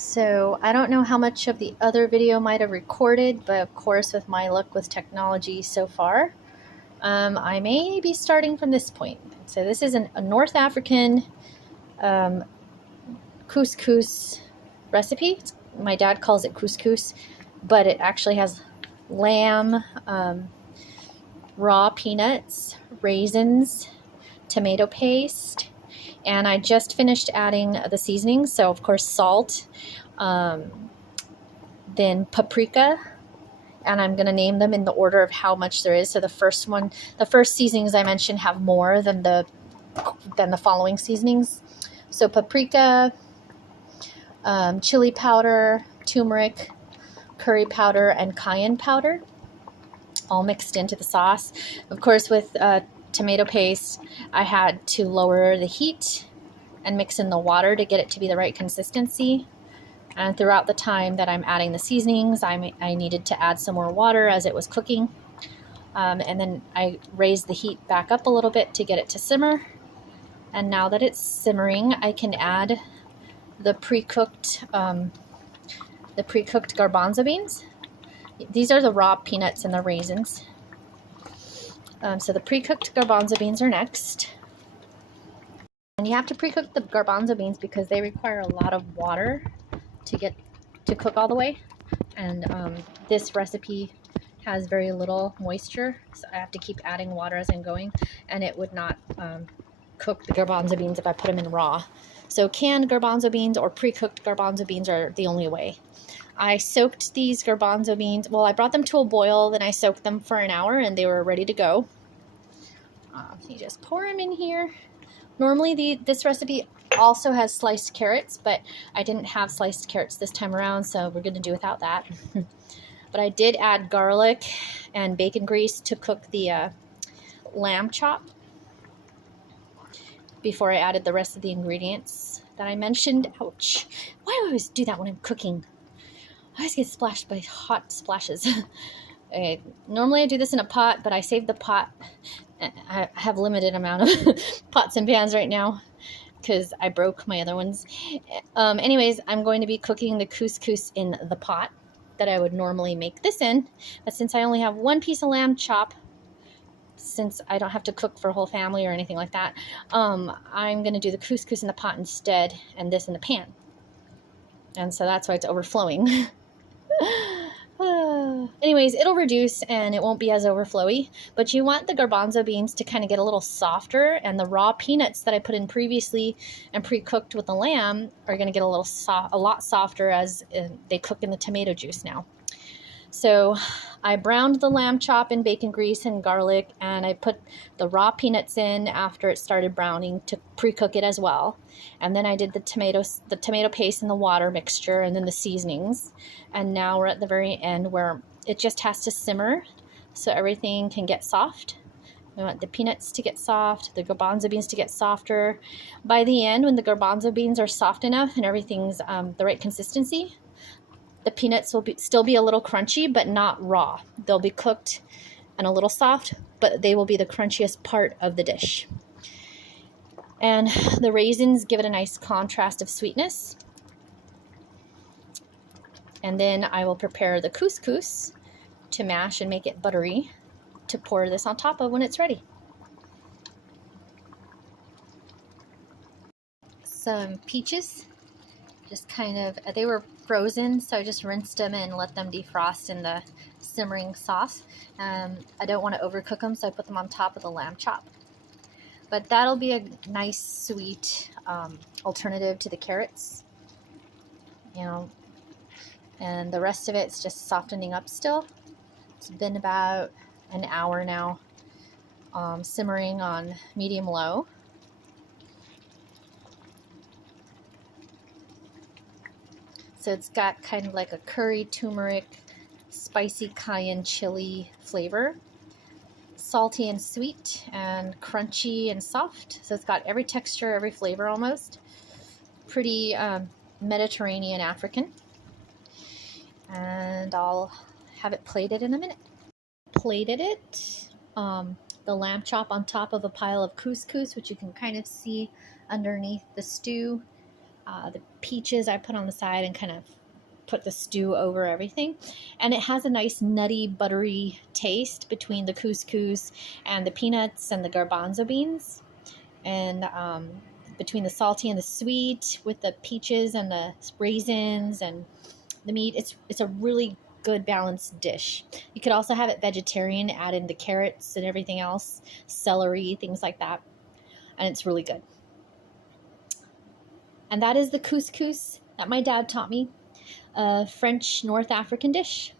So I don't know how much of the other video might have recorded, but of course with my luck with technology so far, I may be starting from this point. So this is a North African couscous recipe. My dad calls it couscous, but it actually has lamb, raw peanuts, raisins, tomato paste, and I just finished adding the seasonings. So of course salt, then paprika, and I'm going to name them in the order of how much there is. So the first seasonings I mentioned have more than the following seasonings. So paprika, chili powder, turmeric, curry powder, and cayenne powder, all mixed into the sauce. Of course, with tomato paste, I had to lower the heat and mix in the water to get it to be the right consistency. And throughout the time that I'm adding the seasonings, I needed to add some more water as it was cooking. And then I raised the heat back up a little bit to get it to simmer. And now that it's simmering, I can add the pre-cooked garbanzo beans. These are the raw peanuts and the raisins. So the pre-cooked garbanzo beans are next. And you have to pre-cook the garbanzo beans because they require a lot of water to cook all the way. And this recipe has very little moisture, so I have to keep adding water as I'm going, and it would not cook the garbanzo beans if I put them in raw. So canned garbanzo beans or pre-cooked garbanzo beans are the only way. I soaked these garbanzo beans, well, I brought them to a boil, then I soaked them for an hour and they were ready to go. So you just pour them in here. Normally this recipe also has sliced carrots, but I didn't have sliced carrots this time around, so we're going to do without that. But I did add garlic and bacon grease to cook the lamb chop before I added the rest of the ingredients that I mentioned. Ouch. Why do I always do that when I'm cooking? I always get splashed by hot splashes. Okay, normally I do this in a pot, but I saved the pot. I have a limited amount of pots and pans right now because I broke my other ones. Anyways, I'm going to be cooking the couscous in the pot that I would normally make this in. But since I only have one piece of lamb chop, since I don't have to cook for a whole family or anything like that, I'm going to do the couscous in the pot instead and this in the pan. And so that's why it's overflowing. Anyways, it'll reduce and it won't be as overflowy, but you want the garbanzo beans to kind of get a little softer, and the raw peanuts that I put in previously and pre-cooked with the lamb are going to get a lot softer as they cook in the tomato juice now. So I browned the lamb chop in bacon grease and garlic, and I put the raw peanuts in after it started browning to pre-cook it as well. And then I did the tomato paste and the water mixture, and then the seasonings. And now we're at the very end where it just has to simmer so everything can get soft. We want the peanuts to get soft, the garbanzo beans to get softer. By the end, when the garbanzo beans are soft enough and everything's the right consistency, the peanuts will still be a little crunchy, but not raw. They'll be cooked and a little soft, but they will be the crunchiest part of the dish. And the raisins give it a nice contrast of sweetness. And then I will prepare the couscous to mash and make it buttery to pour this on top of when it's ready. Some peaches. Just kind of, they were frozen, so I just rinsed them and let them defrost in the simmering sauce. I don't want to overcook them, so I put them on top of the lamb chop. But that'll be a nice, sweet alternative to the carrots, you know. And the rest of it's just softening up still. It's been about an hour now, simmering on medium-low. So it's got kind of like a curry, turmeric, spicy cayenne chili flavor. Salty and sweet and crunchy and soft. So it's got every texture, every flavor almost. Pretty Mediterranean African. And I'll have it plated in a minute. Plated it. The lamb chop on top of a pile of couscous, which you can kind of see underneath the stew. The peaches I put on the side and kind of put the stew over everything. And it has a nice nutty, buttery taste between the couscous and the peanuts and the garbanzo beans. And between the salty and the sweet with the peaches and the raisins and the meat, it's a really good balanced dish. You could also have it vegetarian, add in the carrots and everything else, celery, things like that. And it's really good. And that is the couscous that my dad taught me, a French North African dish.